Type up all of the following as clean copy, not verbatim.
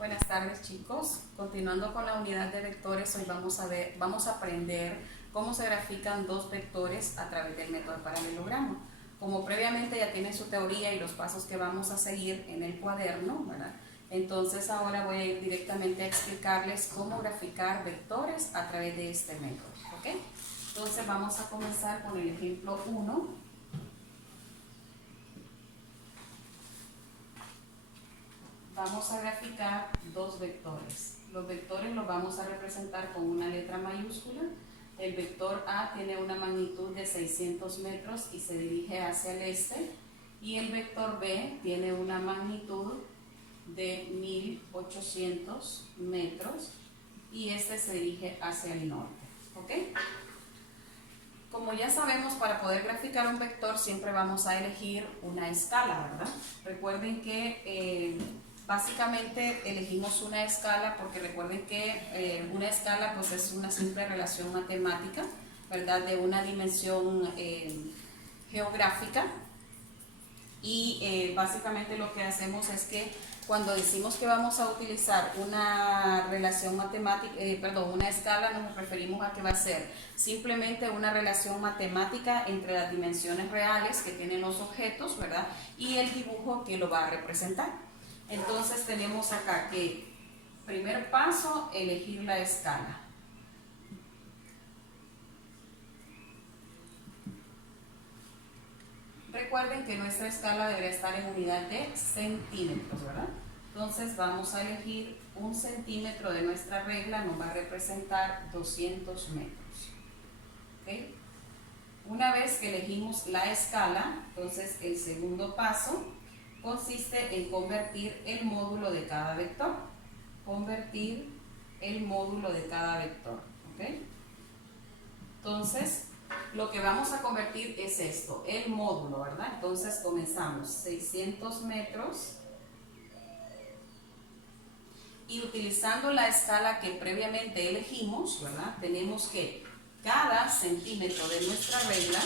Buenas tardes, chicos. Continuando con la unidad de vectores, hoy vamos a aprender cómo se grafican dos vectores a través del método de paralelogramo. Como previamente ya tienen su teoría y los pasos que vamos a seguir en el cuaderno, ¿verdad? Entonces ahora voy a ir directamente a explicarles cómo graficar vectores a través de este método, ¿ok? Entonces vamos a comenzar con el ejemplo 1. Vamos a graficar dos vectores. Los vectores los vamos a representar con una letra mayúscula. El vector A tiene una magnitud de 600 metros y se dirige hacia el este. Y el vector B tiene una magnitud de 1800 metros y este se dirige hacia el norte. ¿Ok? Como ya sabemos, para poder graficar un vector siempre vamos a elegir una escala, ¿verdad? Recuerden que básicamente elegimos una escala porque recuerden que una escala pues es una simple relación matemática, ¿verdad? De una dimensión geográfica y básicamente lo que hacemos es que cuando decimos que vamos a utilizar una relación matemática, una escala, nos referimos a que va a ser simplemente una relación matemática entre las dimensiones reales que tienen los objetos, ¿verdad? Y el dibujo que lo va a representar. Entonces tenemos acá que, primer paso, elegir la escala. Recuerden que nuestra escala debería estar en unidad de centímetros, ¿verdad? Entonces vamos a elegir 1 centímetro de nuestra regla, nos va a representar 200 metros. ¿Okay? Una vez que elegimos la escala, entonces el segundo paso consiste en convertir el módulo de cada vector. Convertir el módulo de cada vector. ¿Okay? Entonces, lo que vamos a convertir es esto, el módulo, ¿verdad? Entonces comenzamos 600 metros y utilizando la escala que previamente elegimos, ¿verdad? Tenemos que cada centímetro de nuestra regla,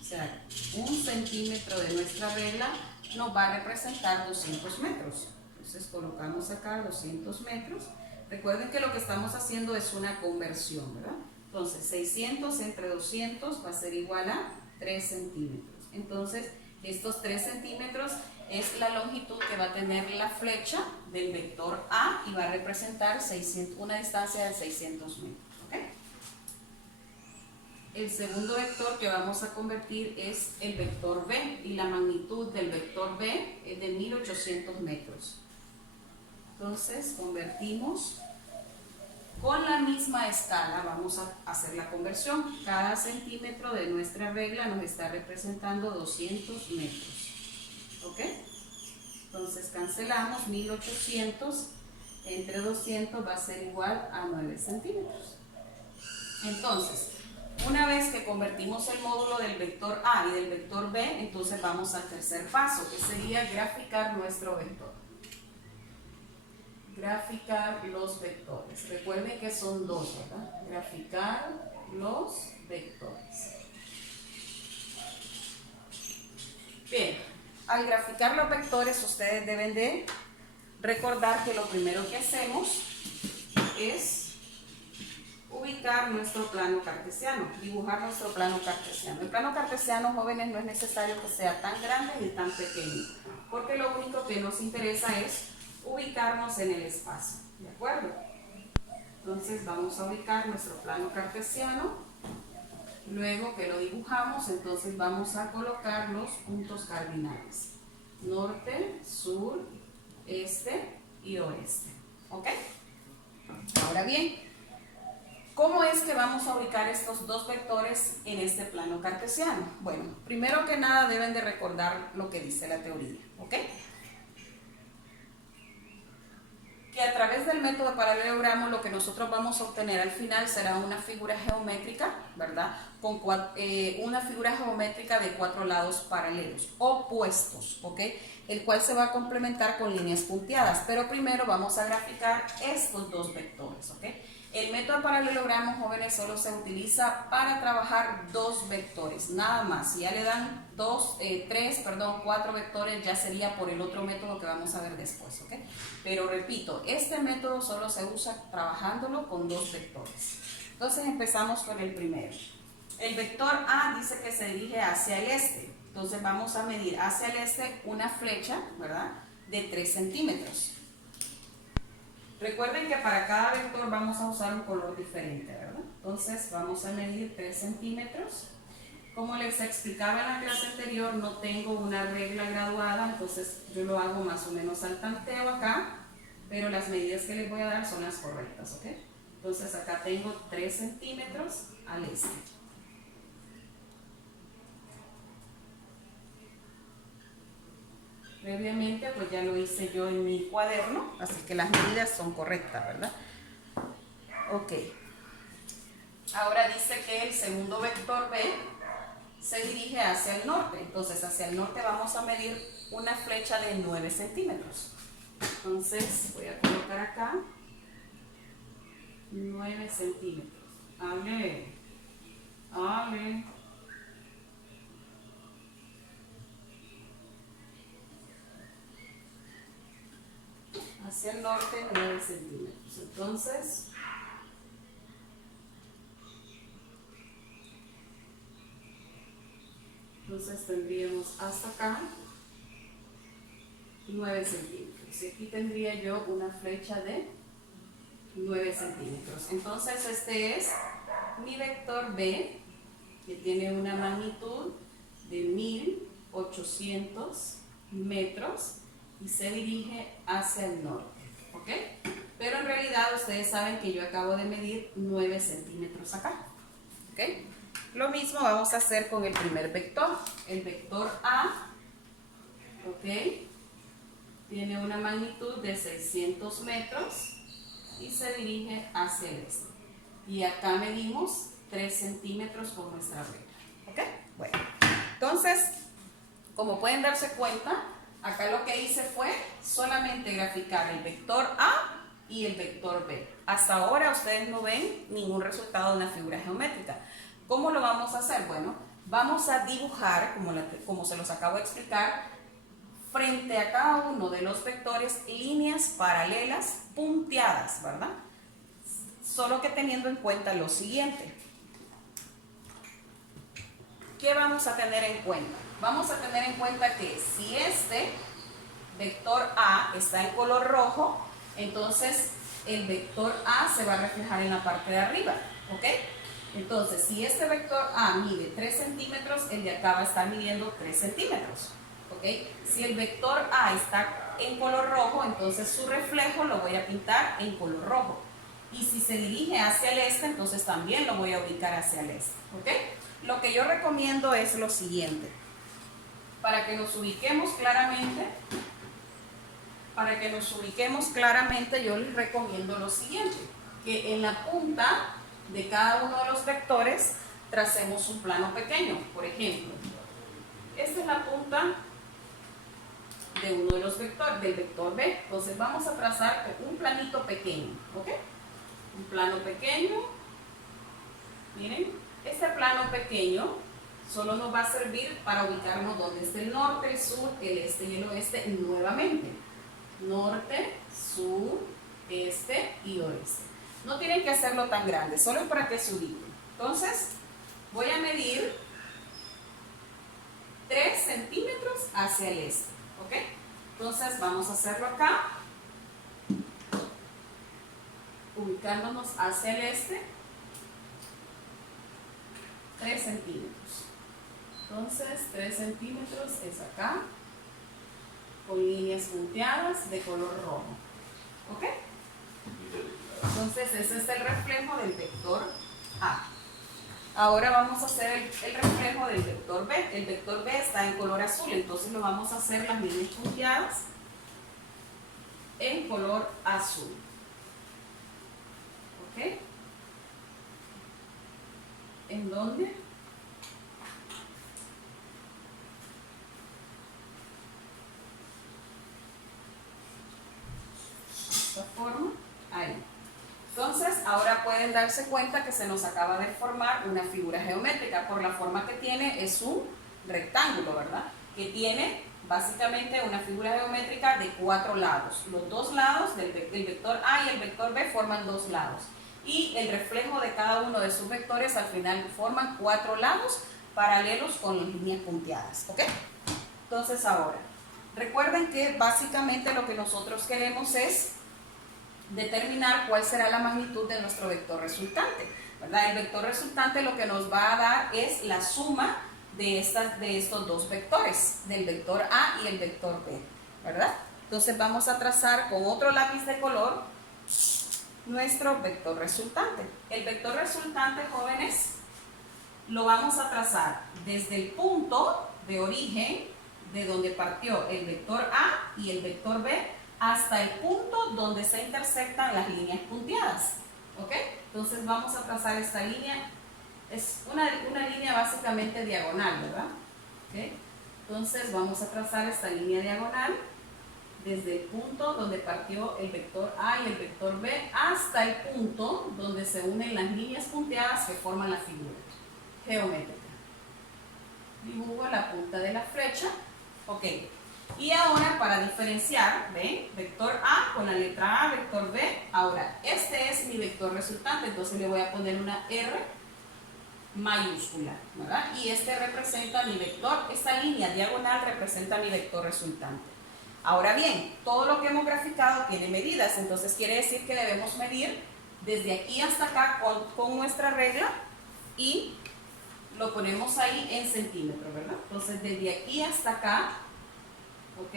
o sea, 1 centímetro de nuestra regla nos va a representar 200 metros. Entonces colocamos acá 200 metros. Recuerden que lo que estamos haciendo es una conversión, ¿verdad? Entonces 600 entre 200 va a ser igual a 3 centímetros. Entonces estos 3 centímetros es la longitud que va a tener la flecha del vector A y va a representar una distancia de 600 metros. ¿Okay? El segundo vector que vamos a convertir es el vector B y la magnitud del vector B es de 1800 metros. Entonces convertimos con la misma escala, vamos a hacer la conversión. Cada centímetro de nuestra regla nos está representando 200 metros. ¿Ok? Entonces cancelamos 1800 entre 200 va a ser igual a 9 centímetros. Entonces, una vez que convertimos el módulo del vector A y del vector B, entonces vamos al tercer paso, que sería graficar nuestro vector. Graficar los vectores. Recuerden que son dos, ¿verdad? Graficar los vectores. Bien, al graficar los vectores ustedes deben de recordar que lo primero que hacemos es ubicar nuestro plano cartesiano, dibujar nuestro plano cartesiano. El plano cartesiano, jóvenes, no es necesario que sea tan grande ni tan pequeño, porque lo único que nos interesa es ubicarnos en el espacio, ¿de acuerdo? Entonces vamos a ubicar nuestro plano cartesiano. Luego que lo dibujamos, entonces vamos a colocar los puntos cardinales: norte, sur, este y oeste. ¿Ok? Ahora bien, ¿cómo es que vamos a ubicar estos dos vectores en este plano cartesiano? Bueno, primero que nada deben de recordar lo que dice la teoría, ¿ok? Que a través del método de paralelogramo lo que nosotros vamos a obtener al final será una figura geométrica, ¿verdad? Con una figura geométrica de 4 lados paralelos, opuestos, ¿ok? El cual se va a complementar con líneas punteadas, pero primero vamos a graficar estos dos vectores, ¿ok? El método de paralelogramo, jóvenes, solo se utiliza para trabajar dos vectores, nada más. Si ya le dan cuatro vectores, ya sería por el otro método que vamos a ver después, ¿ok? Pero repito, este método solo se usa trabajándolo con dos vectores. Entonces empezamos con el primero. El vector A dice que se dirige hacia el este. Entonces vamos a medir hacia el este una flecha, ¿verdad?, de 3 centímetros. Recuerden que para cada vector vamos a usar un color diferente, ¿verdad? Entonces vamos a medir 3 centímetros. Como les explicaba en la clase anterior, no tengo una regla graduada, entonces yo lo hago más o menos al tanteo acá, pero las medidas que les voy a dar son las correctas, ¿ok? Entonces acá tengo 3 centímetros al este. Previamente pues ya lo hice yo en mi cuaderno, así que las medidas son correctas, ¿verdad? Ok. Ahora dice que el segundo vector B se dirige hacia el norte. Entonces hacia el norte vamos a medir una flecha de 9 centímetros. Entonces voy a colocar acá 9 centímetros. Ale. Hacia el norte 9 centímetros. Entonces tendríamos hasta acá 9 centímetros. Y aquí tendría yo una flecha de 9 centímetros. Entonces este es mi vector B, que tiene una magnitud de 1800 metros y se dirige hacia el norte, ¿ok? Pero en realidad ustedes saben que yo acabo de medir 9 centímetros acá, ¿ok? Lo mismo vamos a hacer con el primer vector. El vector A, ¿ok?, tiene una magnitud de 600 metros y se dirige hacia el este. Y acá medimos 3 centímetros con nuestra regla, ¿ok? Bueno, entonces, como pueden darse cuenta, acá lo que hice fue solamente graficar el vector A y el vector B. Hasta ahora ustedes no ven ningún resultado de una figura geométrica. ¿Cómo lo vamos a hacer? Bueno, vamos a dibujar, como se los acabo de explicar, frente a cada uno de los vectores líneas paralelas punteadas, ¿verdad? Solo que teniendo en cuenta lo siguiente. ¿Qué vamos a tener en cuenta? Vamos a tener en cuenta que si este vector A está en color rojo, entonces el vector A se va a reflejar en la parte de arriba, ¿ok? Entonces, si este vector A mide 3 centímetros, el de acá va a estar midiendo 3 centímetros, ¿ok? Si el vector A está en color rojo, entonces su reflejo lo voy a pintar en color rojo. Y si se dirige hacia el este, entonces también lo voy a ubicar hacia el este, ¿ok? Lo que yo recomiendo es lo siguiente. Para que nos ubiquemos claramente, yo les recomiendo lo siguiente, que en la punta de cada uno de los vectores tracemos un plano pequeño. Por ejemplo, esta es la punta de uno de los vectores, del vector B. Entonces vamos a trazar un planito pequeño, ¿ok? Un plano pequeño. Miren, este plano pequeño solo nos va a servir para ubicarnos donde esté el norte, el sur, el este y el oeste nuevamente. Norte, sur, este y oeste. No tienen que hacerlo tan grande, solo es para que se ubiquen. Entonces, voy a medir 3 centímetros hacia el este, ¿ok? Entonces, vamos a hacerlo acá. Ubicándonos hacia el este. 3 centímetros. Entonces, 3 centímetros es acá, con líneas punteadas de color rojo, ¿ok? Entonces ese es el reflejo del vector A. Ahora vamos a hacer el reflejo del vector B. El vector B está en color azul, entonces lo vamos a hacer las líneas punteadas en color azul, ¿ok? ¿En dónde? De esta forma, ahí. Entonces, ahora pueden darse cuenta que se nos acaba de formar una figura geométrica. Por la forma que tiene, es un rectángulo, ¿verdad? Que tiene básicamente una figura geométrica de 4 lados. Los dos lados del vector A y el vector B forman 2 lados. Y el reflejo de cada uno de sus vectores al final forman 4 lados paralelos con las líneas punteadas, ¿ok? Entonces ahora, recuerden que básicamente lo que nosotros queremos es determinar cuál será la magnitud de nuestro vector resultante, ¿verdad? El vector resultante lo que nos va a dar es la suma de estos dos vectores, del vector A y el vector B, ¿verdad? Entonces vamos a trazar con otro lápiz de color nuestro vector resultante. El vector resultante, jóvenes, lo vamos a trazar desde el punto de origen de donde partió el vector A y el vector B hasta el punto donde se intersectan las líneas punteadas, ¿ok? Entonces vamos a trazar esta línea. Es una línea básicamente diagonal, ¿verdad? ¿Okay? Entonces vamos a trazar esta línea diagonal desde el punto donde partió el vector A y el vector B hasta el punto donde se unen las líneas punteadas que forman la figura geométrica. Dibujo la punta de la flecha. Ok. Y ahora para diferenciar, ¿ven? Vector A con la letra A, vector B. Ahora, este es mi vector resultante, entonces le voy a poner una R mayúscula, ¿verdad? Y este representa mi vector, esta línea diagonal representa mi vector resultante. Ahora bien, todo lo que hemos graficado tiene medidas, entonces quiere decir que debemos medir desde aquí hasta acá con nuestra regla y lo ponemos ahí en centímetros, ¿verdad? Entonces desde aquí hasta acá, ¿ok?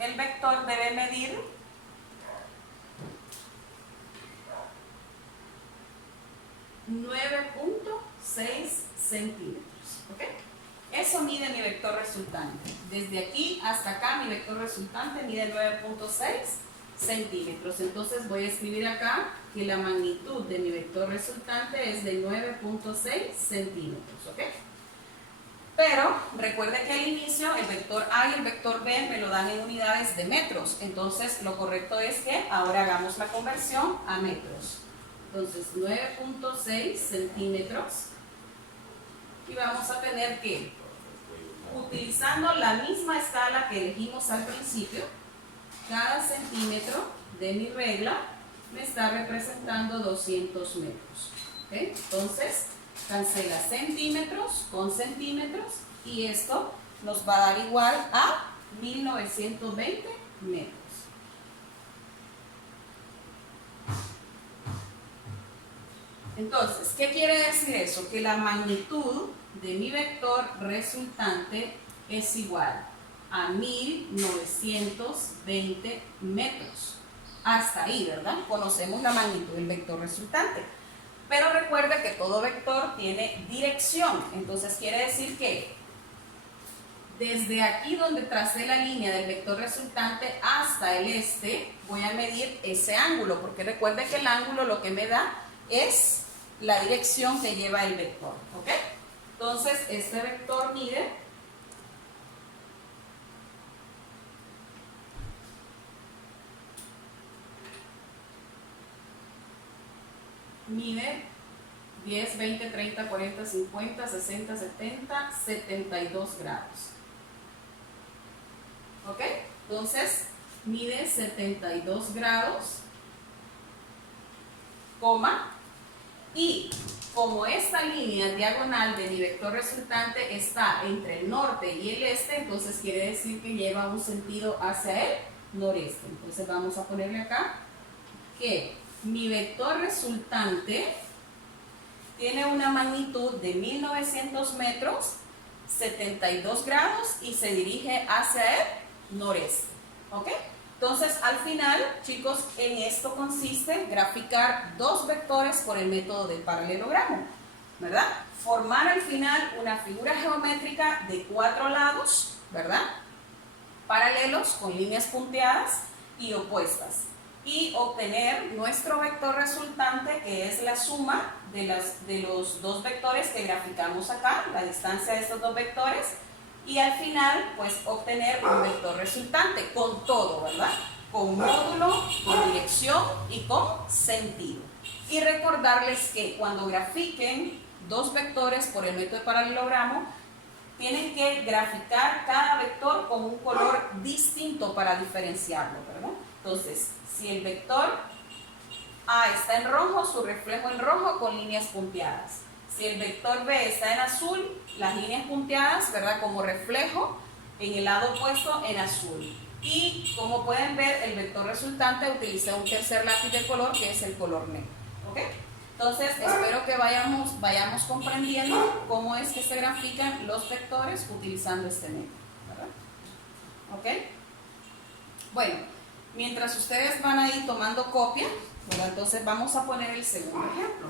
El vector debe medir 9.6 centímetros, ¿ok? Eso mide mi vector resultante. Desde aquí hasta acá mi vector resultante mide 9.6 centímetros. Entonces voy a escribir acá que la magnitud de mi vector resultante es de 9.6 centímetros, ¿ok? Pero recuerde que al inicio el vector A y el vector B me lo dan en unidades de metros. Entonces lo correcto es que ahora hagamos la conversión a metros. Entonces 9.6 centímetros y vamos a tener que, utilizando la misma escala que elegimos al principio, cada centímetro de mi regla me está representando 200 metros. ¿Okay? Entonces cancela centímetros con centímetros y esto nos va a dar igual a 1920 metros. Entonces, ¿qué quiere decir eso? Que la magnitud de mi vector resultante es igual a 1920 metros. Hasta ahí, ¿verdad? Conocemos la magnitud del vector resultante. Pero recuerde que todo vector tiene dirección. Entonces, quiere decir que desde aquí donde tracé la línea del vector resultante hasta el este, voy a medir ese ángulo. Porque recuerde que el ángulo lo que me da es la dirección que lleva el vector, ¿ok? Entonces, este vector mide 10, 20, 30, 40, 50, 60, 70, 72 grados. ¿Ok? Entonces, mide 72 grados, coma, y como esta línea diagonal de mi vector resultante está entre el norte y el este, entonces quiere decir que lleva un sentido hacia el noreste. Entonces vamos a ponerle acá que mi vector resultante tiene una magnitud de 1900 metros, 72 grados y se dirige hacia el noreste. ¿Ok? Entonces, al final, chicos, en esto consiste graficar dos vectores por el método del paralelogramo, ¿verdad? Formar al final una figura geométrica de 4 lados, ¿verdad? Paralelos con líneas punteadas y opuestas. Y obtener nuestro vector resultante, que es la suma de los dos vectores que graficamos acá, la distancia de estos dos vectores, y al final, pues, obtener un vector resultante con todo, ¿verdad? con módulo, con dirección y con sentido. Y recordarles que cuando grafiquen dos vectores por el método de paralelogramo, tienen que graficar cada vector con un color distinto para diferenciarlo, ¿verdad? Entonces, si el vector A está en rojo, su reflejo en rojo con líneas punteadas. Si el vector B está en azul, las líneas punteadas, ¿verdad? Como reflejo en el lado opuesto en azul. Y como pueden ver, el vector resultante utiliza un tercer lápiz de color que es el color negro. ¿Ok? Entonces, espero que vayamos comprendiendo cómo es que se grafican los vectores utilizando este método, ¿verdad? ¿Ok? Bueno, mientras ustedes van a ir tomando copia, ¿verdad? Entonces vamos a poner el segundo ejemplo.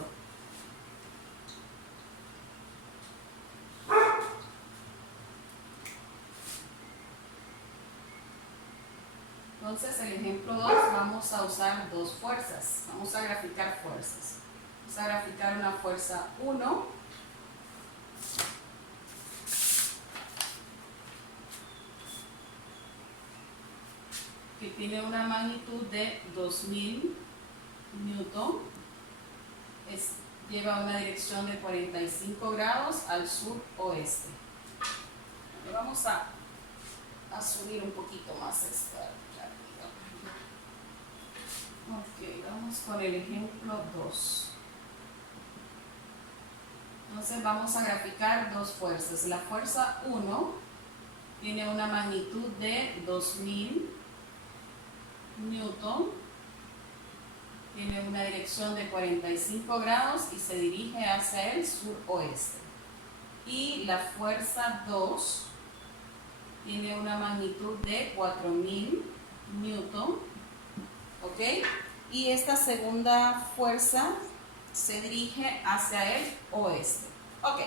Entonces, el ejemplo 2 vamos a usar dos fuerzas. Vamos a graficar fuerzas. Vamos a graficar una fuerza 1. Que tiene una magnitud de 2000 newton. Lleva una dirección de 45 grados al sur-oeste. Vamos a subir un poquito más esta lápiz. Ok, vamos con el ejemplo 2. Entonces vamos a graficar dos fuerzas. La fuerza 1 tiene una magnitud de 2000 newton, tiene una dirección de 45 grados y se dirige hacia el suroeste. Y la fuerza 2 tiene una magnitud de 4000 newton, ¿ok? Y esta segunda fuerza se dirige hacia el oeste. Ok.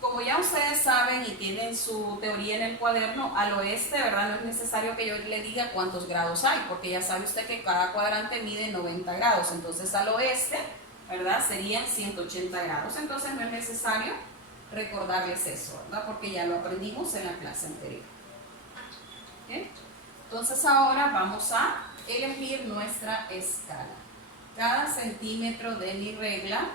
Como ya ustedes saben y tienen su teoría en el cuaderno, al oeste, ¿verdad? No es necesario que yo le diga cuántos grados hay, porque ya sabe usted que cada cuadrante mide 90 grados. Entonces, al oeste, ¿verdad? Serían 180 grados. Entonces, no es necesario recordarles eso, ¿verdad? Porque ya lo aprendimos en la clase anterior. ¿Okay? Entonces, ahora vamos a elegir nuestra escala. Cada centímetro de mi regla,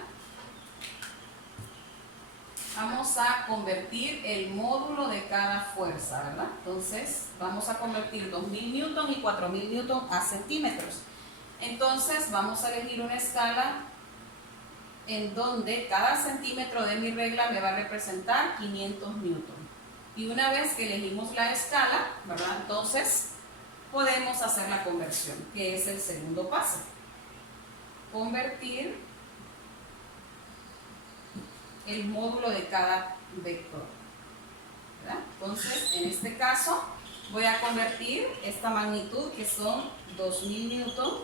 vamos a convertir el módulo de cada fuerza, ¿verdad? Entonces, vamos a convertir 2000 newton y 4000 newton a centímetros. Entonces, vamos a elegir una escala en donde cada centímetro de mi regla me va a representar 500 newton. Y una vez que elegimos la escala, ¿verdad? Entonces, podemos hacer la conversión, que es el segundo paso. Convertir el módulo de cada vector, ¿verdad? Entonces, en este caso, voy a convertir esta magnitud, que son 2000 newton,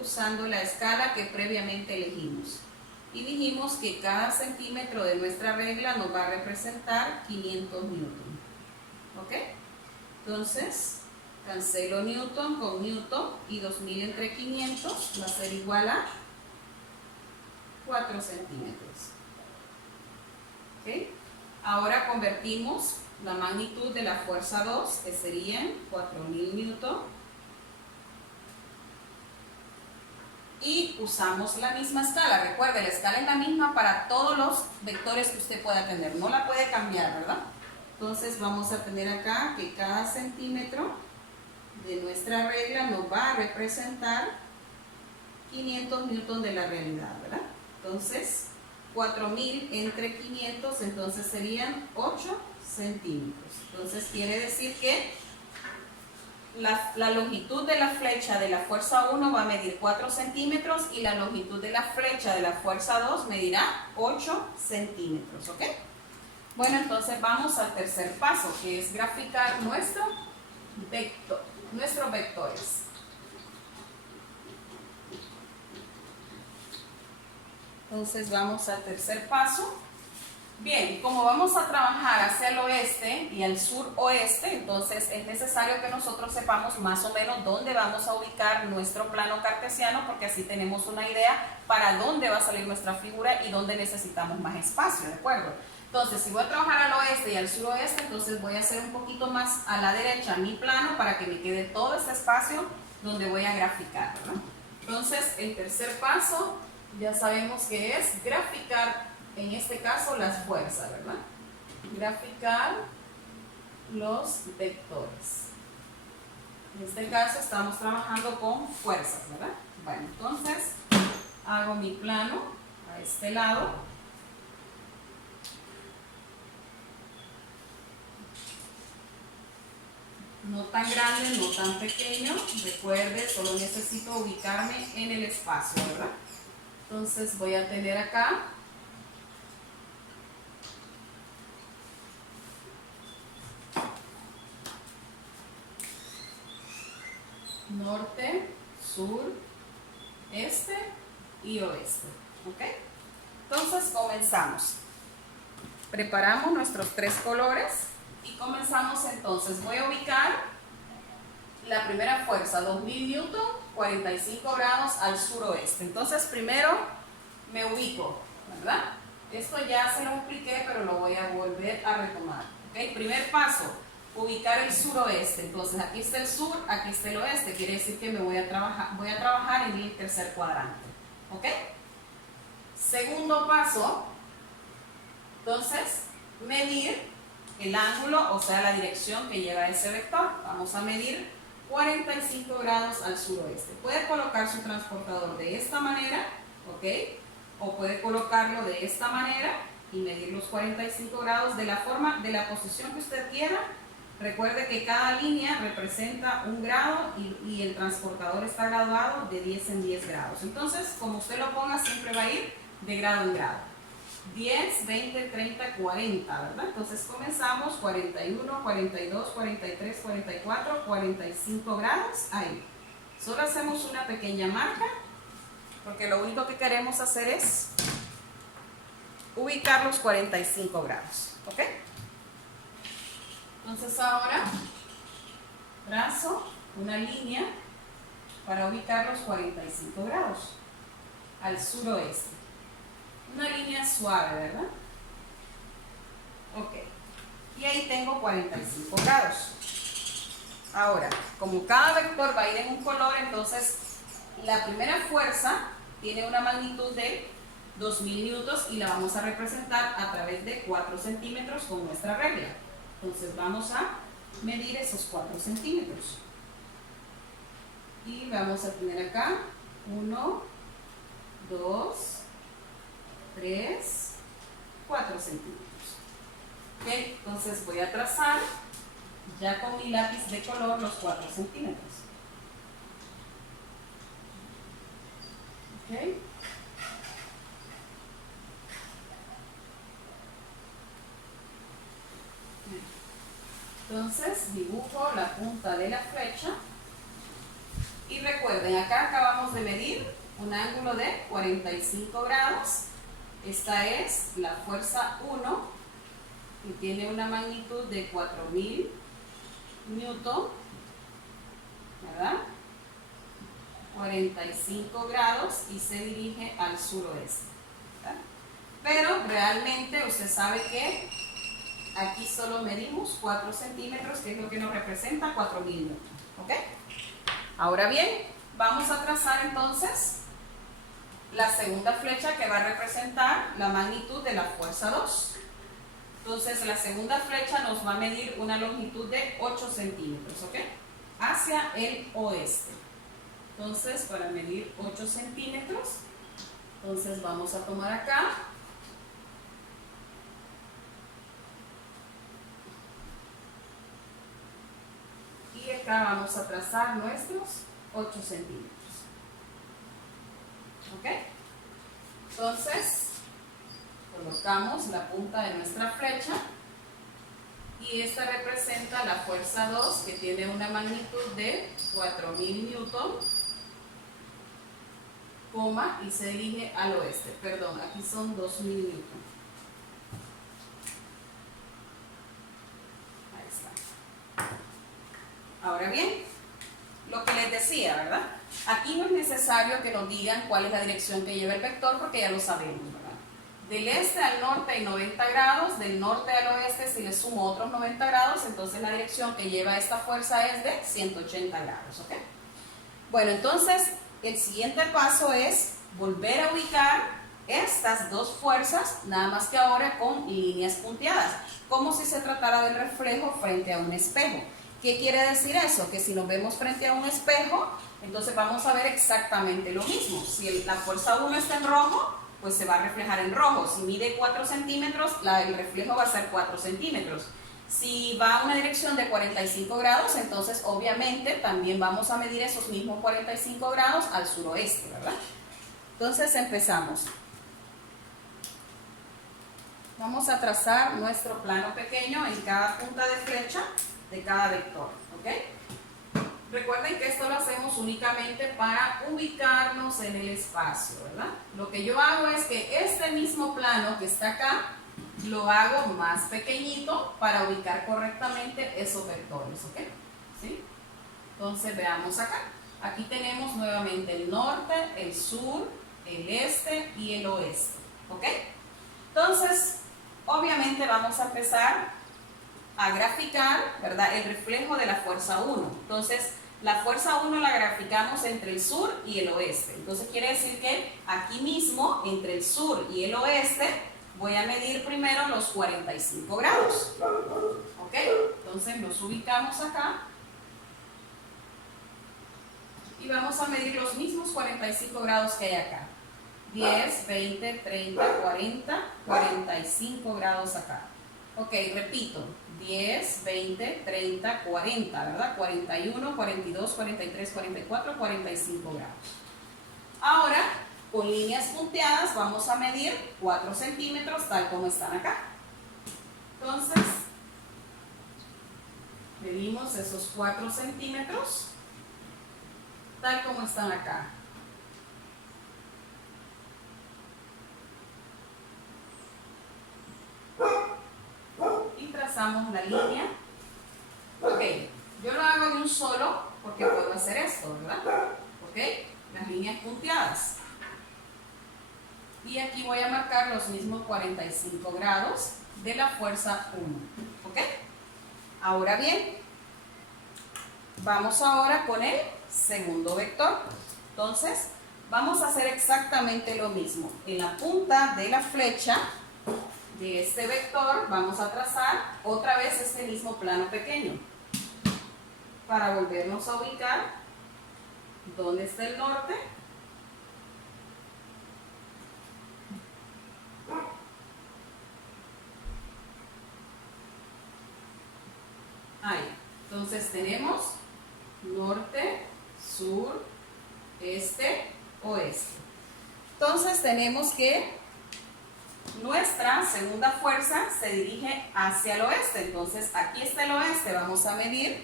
usando la escala que previamente elegimos. Y dijimos que cada centímetro de nuestra regla nos va a representar 500 newton. ¿Ok? Entonces, cancelo newton con newton y 2000 entre 500 va a ser igual a 4 centímetros. ¿Okay? Ahora convertimos la magnitud de la fuerza 2, que serían 4000 newton, y usamos la misma escala. Recuerde, la escala es la misma para todos los vectores que usted pueda tener, no la puede cambiar, ¿verdad? Entonces vamos a tener acá que cada centímetro de nuestra regla nos va a representar 500 newton de la realidad, ¿verdad? Entonces, 4000 entre 500, entonces serían 8 centímetros. Entonces, quiere decir que la longitud de la flecha de la fuerza 1 va a medir 4 centímetros y la longitud de la flecha de la fuerza 2 medirá 8 centímetros, ¿ok? Bueno, entonces vamos al tercer paso, que es graficar nuestros vectores. Entonces vamos al tercer paso. Bien, como vamos a trabajar hacia el oeste y al suroeste, entonces es necesario que nosotros sepamos más o menos dónde vamos a ubicar nuestro plano cartesiano, porque así tenemos una idea para dónde va a salir nuestra figura y dónde necesitamos más espacio, ¿de acuerdo? Entonces, si voy a trabajar al oeste y al suroeste, entonces voy a hacer un poquito más a la derecha mi plano para que me quede todo este espacio donde voy a graficar, ¿verdad? Entonces, el tercer paso ya sabemos que es graficar, en este caso, las fuerzas, ¿verdad? Graficar los vectores. En este caso estamos trabajando con fuerzas, ¿verdad? Bueno, entonces hago mi plano a este lado. No tan grande, no tan pequeño. Recuerde, solo necesito ubicarme en el espacio, ¿verdad? Entonces voy a tener acá norte, sur, este y oeste, ¿ok? Entonces comenzamos. Preparamos nuestros tres colores y comenzamos entonces. Voy a ubicar la primera fuerza, 2000 newton, 45 grados al suroeste. Entonces primero me ubico, ¿verdad? Esto ya se lo expliqué, pero lo voy a volver a retomar, ¿ok? Primer paso, ubicar el suroeste. Entonces aquí está el sur, aquí está el oeste. Quiere decir que voy a trabajar en el tercer cuadrante, ¿ok? Segundo paso, entonces, medir el ángulo, o sea, la dirección que lleva ese vector. Vamos a medir 45 grados al suroeste. Puede colocar su transportador de esta manera, ¿ok? O puede colocarlo de esta manera y medir los 45 grados de la forma, de la posición que usted quiera. Recuerde que cada línea representa un grado y el transportador está graduado de 10 en 10 grados. Entonces, como usted lo ponga, siempre va a ir de grado en grado. 10, 20, 30, 40, ¿verdad? Entonces comenzamos 41, 42, 43, 44, 45 grados, ahí. Solo hacemos una pequeña marca, porque lo único que queremos hacer es ubicar los 45 grados, ¿ok? Entonces ahora, trazo una línea para ubicar los 45 grados al suroeste. Una línea suave, ¿verdad? Ok. Y ahí tengo 45 grados. Ahora, como cada vector va a ir en un color, entonces la primera fuerza tiene una magnitud de 2000 newtons y la vamos a representar a través de 4 centímetros con nuestra regla. Entonces vamos a medir esos 4 centímetros. Y vamos a tener acá 1, 2, 3, 4 centímetros. Ok, entonces voy a trazar ya con mi lápiz de color los 4 centímetros. Ok. Entonces dibujo la punta de la flecha y recuerden, acá acabamos de medir un ángulo de 45 grados. Esta es la fuerza 1, que tiene una magnitud de 4000 newton, ¿verdad? 45 grados y se dirige al suroeste, ¿verdad? Pero realmente usted sabe que aquí solo medimos 4 centímetros, que es lo que nos representa 4000 newton, ¿ok? Ahora bien, vamos a trazar entonces la segunda flecha que va a representar la magnitud de la fuerza 2. Entonces la segunda flecha nos va a medir una longitud de 8 centímetros, ¿ok? Hacia el oeste. Entonces para medir 8 centímetros, entonces vamos a tomar acá. Y acá vamos a trazar nuestros 8 centímetros. ¿Ok? Entonces, colocamos la punta de nuestra flecha y esta representa la fuerza 2, que tiene una magnitud de 4000 newton, coma, y se dirige al oeste. Perdón, aquí son 2000 newton. Ahora bien, lo que les decía, ¿verdad? Aquí no es necesario que nos digan cuál es la dirección que lleva el vector porque ya lo sabemos, ¿verdad? Del este al norte hay 90 grados, del norte al oeste si le sumo otros 90 grados, entonces la dirección que lleva esta fuerza es de 180 grados, ¿ok? Bueno, entonces el siguiente paso es volver a ubicar estas dos fuerzas, nada más que ahora con líneas punteadas, como si se tratara del reflejo frente a un espejo. ¿Qué quiere decir eso? Que si nos vemos frente a un espejo, entonces vamos a ver exactamente lo mismo. Si la fuerza 1 está en rojo, pues se va a reflejar en rojo. Si mide 4 centímetros, el reflejo va a ser 4 centímetros. Si va a una dirección de 45 grados, entonces obviamente también vamos a medir esos mismos 45 grados al suroeste, ¿verdad? Entonces empezamos. Vamos a trazar nuestro plano pequeño en cada punta de flecha de cada vector, ¿ok? Recuerden que esto lo hacemos únicamente para ubicarnos en el espacio, ¿verdad? Lo que yo hago es que este mismo plano que está acá, lo hago más pequeñito para ubicar correctamente esos vectores, ¿ok? ¿Sí? Entonces veamos acá. Aquí tenemos nuevamente el norte, el sur, el este y el oeste, ¿ok? Entonces, obviamente vamos a empezar a graficar, ¿verdad?, el reflejo de la fuerza 1. Entonces, la fuerza 1 la graficamos entre el sur y el oeste. Entonces, quiere decir que aquí mismo, entre el sur y el oeste, voy a medir primero los 45 grados. ¿Ok? Entonces, nos ubicamos acá. Y vamos a medir los mismos 45 grados que hay acá. 10, 20, 30, 40, 45 grados acá. Ok, repito. 10, 20, 30, 40, ¿verdad? 41, 42, 43, 44, 45 grados. Ahora, con líneas punteadas, vamos a medir 4 centímetros, tal como están acá. Entonces, medimos esos 4 centímetros, tal como están acá. Trazamos la línea. Ok, yo lo hago de un solo porque puedo hacer esto, ¿verdad? Ok, las líneas punteadas. Y aquí voy a marcar los mismos 45 grados de la fuerza 1. Ok, ahora bien, vamos ahora con el segundo vector. Entonces, vamos a hacer exactamente lo mismo. En la punta de la flecha de este vector vamos a trazar otra vez este mismo plano pequeño para volvernos a ubicar dónde está el norte ahí. Entonces tenemos norte, sur, este, oeste. Entonces tenemos que nuestra segunda fuerza se dirige hacia el oeste. Entonces aquí está el oeste, vamos a medir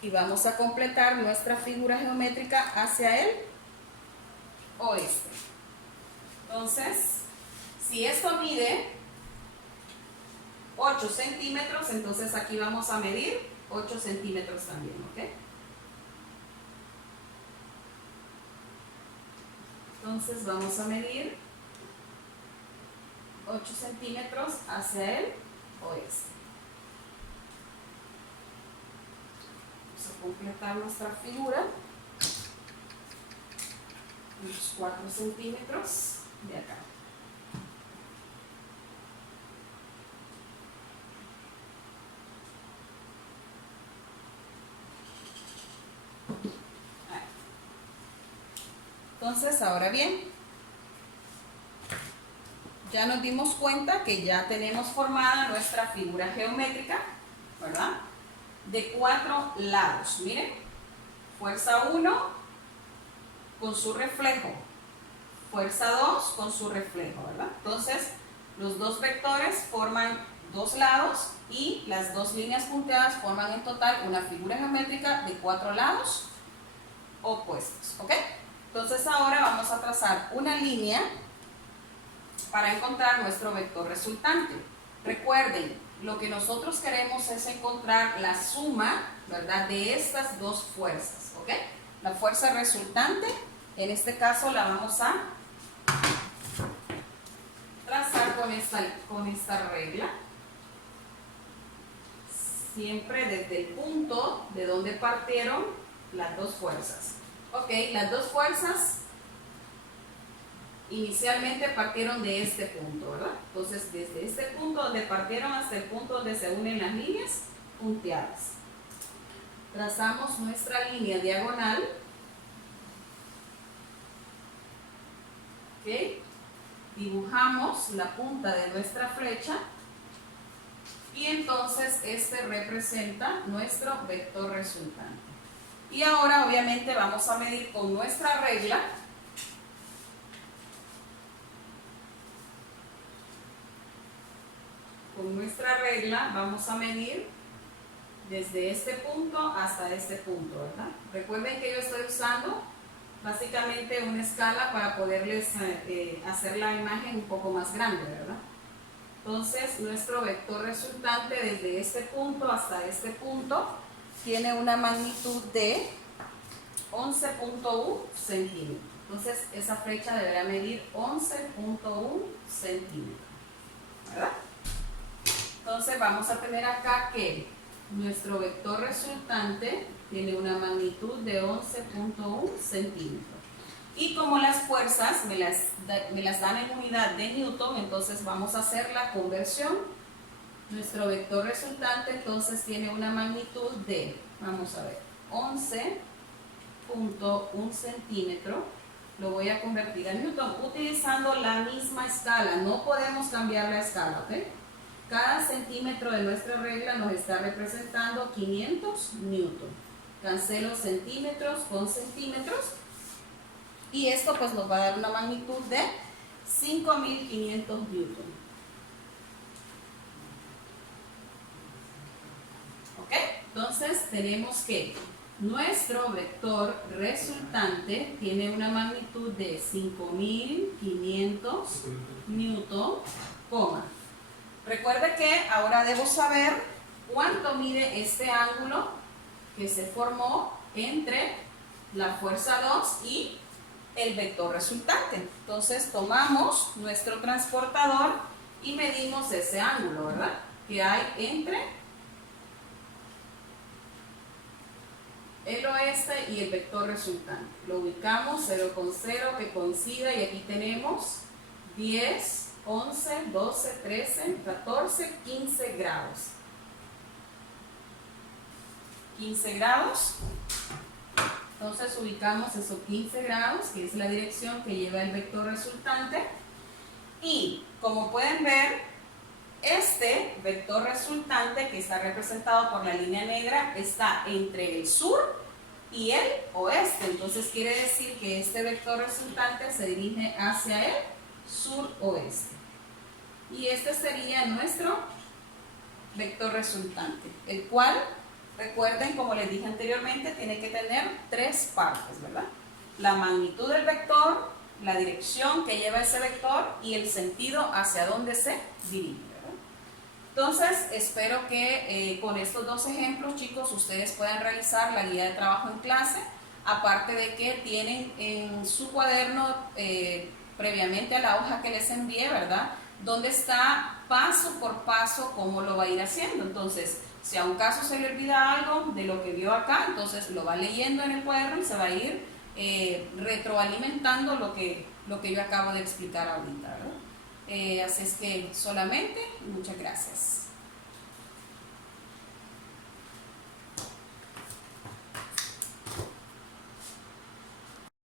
y vamos a completar nuestra figura geométrica hacia el oeste. Entonces, si esto mide 8 centímetros, entonces aquí vamos a medir 8 centímetros también, ¿ok? Entonces vamos a medir 8 centímetros hacia el oeste. Vamos a completar nuestra figura. Unos 4 centímetros de acá. Ahí. Entonces, ahora bien, ya nos dimos cuenta que ya tenemos formada nuestra figura geométrica, ¿verdad? De 4 lados. Miren, fuerza 1 con su reflejo, fuerza 2 con su reflejo, ¿verdad? Entonces, los dos vectores forman 2 lados y las 2 líneas punteadas forman en total una figura geométrica de 4 lados opuestos, ¿ok? Entonces, ahora vamos a trazar una línea para encontrar nuestro vector resultante. Recuerden, lo que nosotros queremos es encontrar la suma, ¿verdad?, de estas dos fuerzas, ¿ok? La fuerza resultante, en este caso la vamos a trazar con esta regla. Siempre desde el punto de donde partieron las dos fuerzas. Ok, las dos fuerzas inicialmente partieron de este punto, ¿verdad? Entonces, desde este punto donde partieron hasta el punto donde se unen las líneas punteadas. Trazamos nuestra línea diagonal. Ok, dibujamos la punta de nuestra flecha. Y entonces este representa nuestro vector resultante. Y ahora obviamente vamos a medir con nuestra regla. Con nuestra regla vamos a medir desde este punto hasta este punto, ¿verdad? Recuerden que yo estoy usando básicamente una escala para poderles hacer la imagen un poco más grande, ¿verdad? Entonces, nuestro vector resultante desde este punto hasta este punto tiene una magnitud de 11.1 centímetros. Entonces, esa flecha deberá medir 11.1 centímetros, ¿verdad? Entonces, vamos a tener acá que nuestro vector resultante tiene una magnitud de 11.1 centímetros. Y como las fuerzas me las dan en unidad de Newton, entonces vamos a hacer la conversión. Nuestro vector resultante entonces tiene una magnitud de, vamos a ver, 11.1 centímetro. Lo voy a convertir a Newton utilizando la misma escala. No podemos cambiar la escala, ¿ok? Cada centímetro de nuestra regla nos está representando 500 Newton. Cancelo centímetros con centímetros. Y esto pues nos va a dar una magnitud de 5.500 Newton. ¿Ok? Entonces tenemos que nuestro vector resultante tiene una magnitud de 5.500 Newton, coma. Recuerde que ahora debo saber cuánto mide este ángulo que se formó entre la fuerza 2 y el vector resultante. Entonces tomamos nuestro transportador y medimos ese ángulo, ¿verdad?, que hay entre el oeste y el vector resultante. Lo ubicamos 0,0 que coincida y aquí tenemos 10, 11, 12, 13, 14, 15 grados. 15 grados. Entonces ubicamos esos 15 grados, que es la dirección que lleva el vector resultante. Y como pueden ver, este vector resultante, que está representado por la línea negra, está entre el sur y el oeste. Entonces quiere decir que este vector resultante se dirige hacia el suroeste. Y este sería nuestro vector resultante, el cual, recuerden, como les dije anteriormente, tiene que tener tres partes, ¿verdad? La magnitud del vector, la dirección que lleva ese vector y el sentido hacia dónde se dirige, ¿verdad? Entonces, espero que con estos dos ejemplos, chicos, ustedes puedan realizar la guía de trabajo en clase, aparte de que tienen en su cuaderno, previamente a la hoja que les envié, ¿verdad?, donde está paso por paso cómo lo va a ir haciendo. Entonces, si a un caso se le olvida algo de lo que vio acá, entonces lo va leyendo en el cuaderno y se va a ir retroalimentando lo que yo acabo de explicar ahorita, ¿verdad? Así es que solamente, muchas gracias.